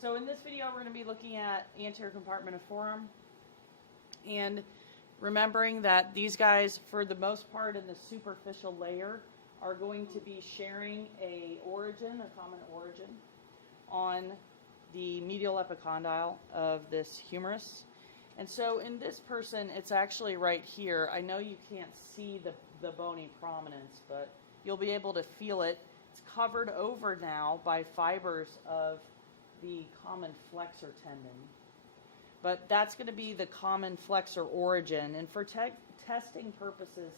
So in this video, we're going to be looking at anterior compartment of forearm, and remembering that these guys, for the most part in the superficial layer, are going to be sharing a common origin, on the medial epicondyle of this humerus. And so in this person, it's actually right here. I know you can't see the bony prominence, but you'll be able to feel it. It's covered over now by fibers of the common flexor tendon. But that's going to be the common flexor origin. And for testing purposes,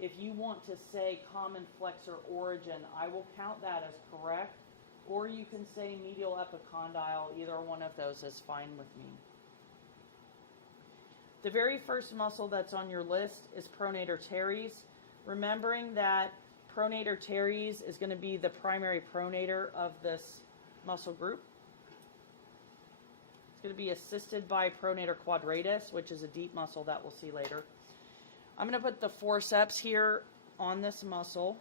if you want to say common flexor origin, I will count that as correct. Or you can say medial epicondyle. Either one of those is fine with me. The very first muscle that's on your list is pronator teres. Remembering that pronator teres is going to be the primary pronator of this muscle group. It's going to be assisted by pronator quadratus, which is a deep muscle that we'll see later. I'm going to put the forceps here on this muscle.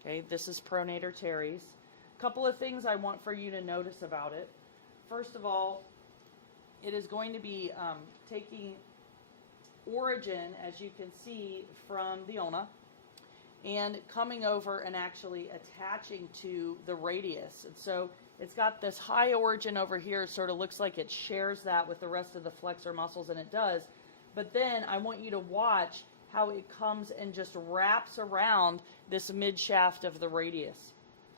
Okay, this is pronator teres. A couple of things I want for you to notice about it. First of all, it is going to be taking origin, as you can see, from the ulna, and coming over and actually attaching to the radius. And so it's got this high origin over here. It sort of looks like it shares that with the rest of the flexor muscles, and it does. But then I want you to watch how it comes and just wraps around this mid shaft of the radius.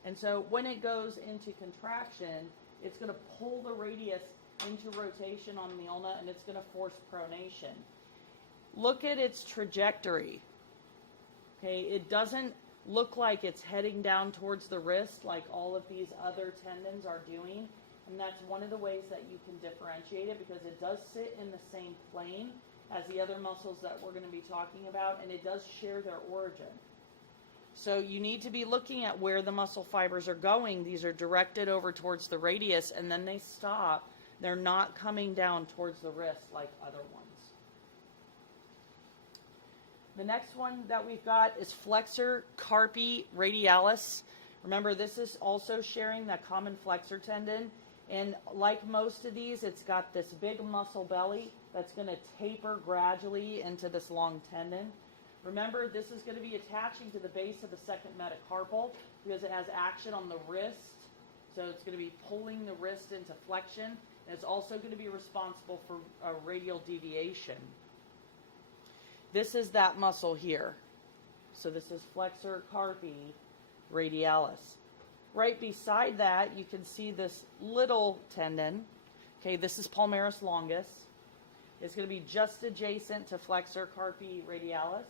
And so when it goes into contraction, it's going to pull the radius into rotation on the ulna, and it's going to force pronation. Look at its trajectory. Okay, it doesn't look like it's heading down towards the wrist like all of these other tendons are doing. And that's one of the ways that you can differentiate it, because it does sit in the same plane as the other muscles that we're going to be talking about, and it does share their origin. So you need to be looking at where the muscle fibers are going. These are directed over towards the radius, and then they stop. They're not coming down towards the wrist like other ones. The next one that we've got is flexor carpi radialis. Remember, this is also sharing that common flexor tendon. And like most of these, it's got this big muscle belly that's going to taper gradually into this long tendon. Remember, this is going to be attaching to the base of the second metacarpal because it has action on the wrist. So it's going to be pulling the wrist into flexion. And it's also going to be responsible for a radial deviation. This is that muscle here. So this is flexor carpi radialis. Right beside that, you can see this little tendon. Okay, this is palmaris longus. It's going to be just adjacent to flexor carpi radialis.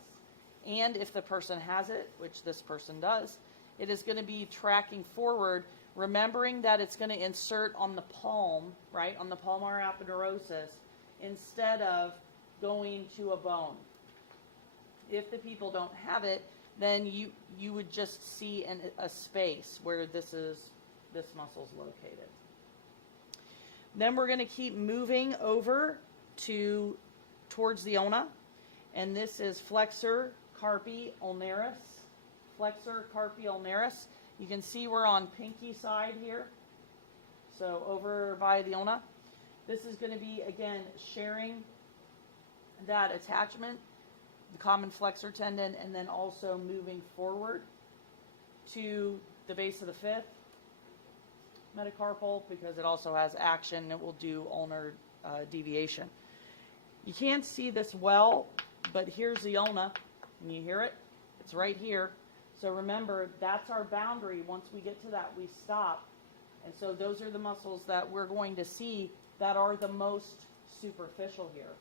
And if the person has it, which this person does, it is going to be tracking forward, remembering that it's going to insert on the palm, right, on the palmar aponeurosis, instead of going to a bone. If the people don't have it, then you would just see a space where this muscle is located. Then we're going to keep moving over towards the ulna, and this is flexor carpi ulnaris. Flexor carpi ulnaris. You can see we're on pinky side here, so over by the ulna. This is going to be, again, sharing that attachment, the common flexor tendon, and then also moving forward to the base of the fifth metacarpal, because it also has action. It will do ulnar deviation. You can't see this well, but here's the ulna. Can you hear it? It's right here. So remember, that's our boundary. Once we get to that, we stop. And so those are the muscles that we're going to see that are the most superficial here.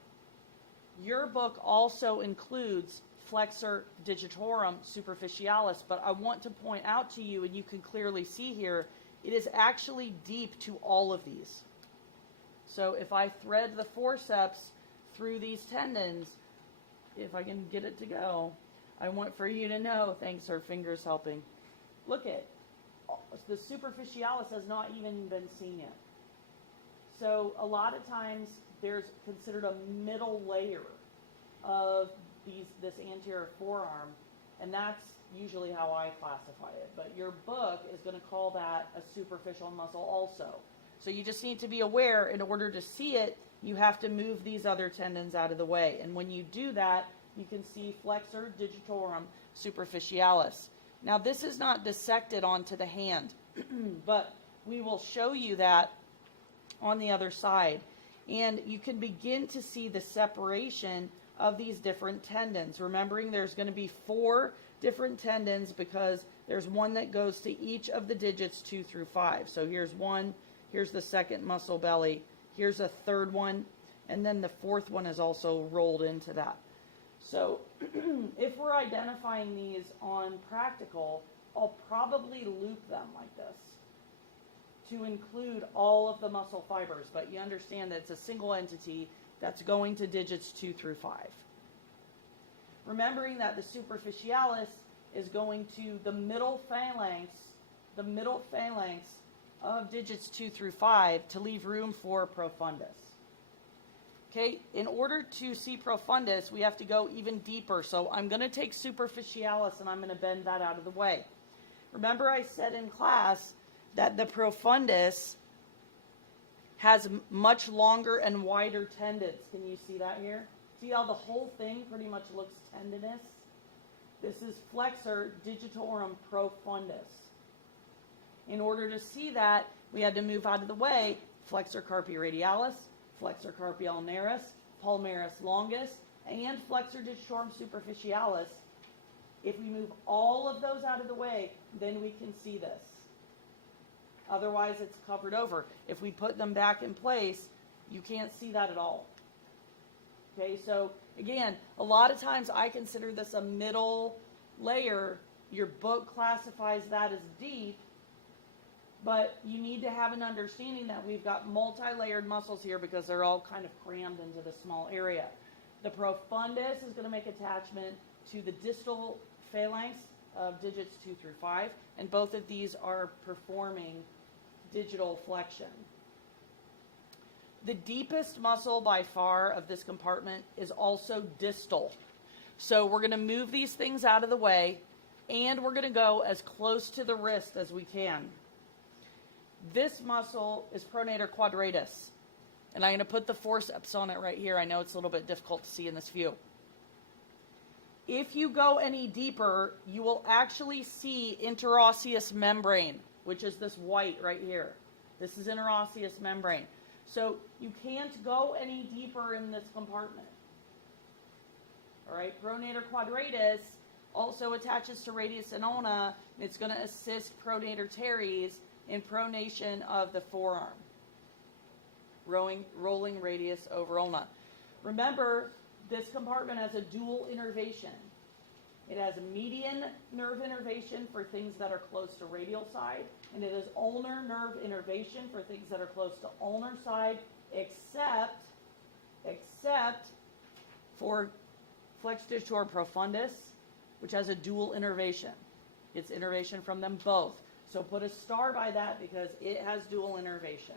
Your book also includes flexor digitorum superficialis, but I want to point out to you, and you can clearly see here, it is actually deep to all of these. So if I thread the forceps through these tendons, if I can get it to go, I want for you to know, thanks, her finger's helping. Look at, the superficialis has not even been seen yet. So a lot of times there's considered a middle layer of this anterior forearm, and that's usually how I classify it. But your book is going to call that a superficial muscle also. So you just need to be aware, in order to see it, you have to move these other tendons out of the way. And when you do that, you can see flexor digitorum superficialis. Now, this is not dissected onto the hand, but we will show you that on the other side. And you can begin to see the separation of these different tendons. Remembering there's going to be 4 different tendons because there's one that goes to each of the digits 2 through 5. So here's one, here's the second muscle belly, here's a third one, and then the 4th one is also rolled into that. So if we're identifying these on practical, I'll probably loop them like this to include all of the muscle fibers, but you understand that it's a single entity that's going to digits 2 through 5. Remembering that the superficialis is going to the middle phalanx of digits 2 through 5 to leave room for profundus. Okay, in order to see profundus, we have to go even deeper. So I'm going to take superficialis and I'm going to bend that out of the way. Remember I said in class that the profundus has much longer and wider tendons. Can you see that here? See how the whole thing pretty much looks tendinous? This is flexor digitorum profundus. In order to see that, we had to move out of the way flexor carpi radialis, flexor carpi ulnaris, palmaris longus, and flexor digitorum superficialis. If we move all of those out of the way, then we can see this. Otherwise, it's covered over. If we put them back in place, you can't see that at all. Okay, so again, a lot of times I consider this a middle layer. Your book classifies that as deep, but you need to have an understanding that we've got multi-layered muscles here because they're all kind of crammed into the small area. The profundus is going to make attachment to the distal phalanx of digits 2 through 5, and both of these are performing digital flexion. The deepest muscle by far of this compartment is also distal. So we're going to move these things out of the way, and we're going to go as close to the wrist as we can. This muscle is pronator quadratus, and I'm going to put the forceps on it right here. I know it's a little bit difficult to see in this view. If you go any deeper, you will actually see interosseous membrane, which is this white right here. This is interosseous membrane. So you can't go any deeper in this compartment. All right, pronator quadratus also attaches to radius and ulna. It's going to assist pronator teres in pronation of the forearm, rolling radius over ulna. Remember, this compartment has a dual innervation. It has a median nerve innervation for things that are close to radial side, and it has ulnar nerve innervation for things that are close to ulnar side, except for flexor digitorum profundus, which has a dual innervation. It's innervation from them both. So put a star by that because it has dual innervation.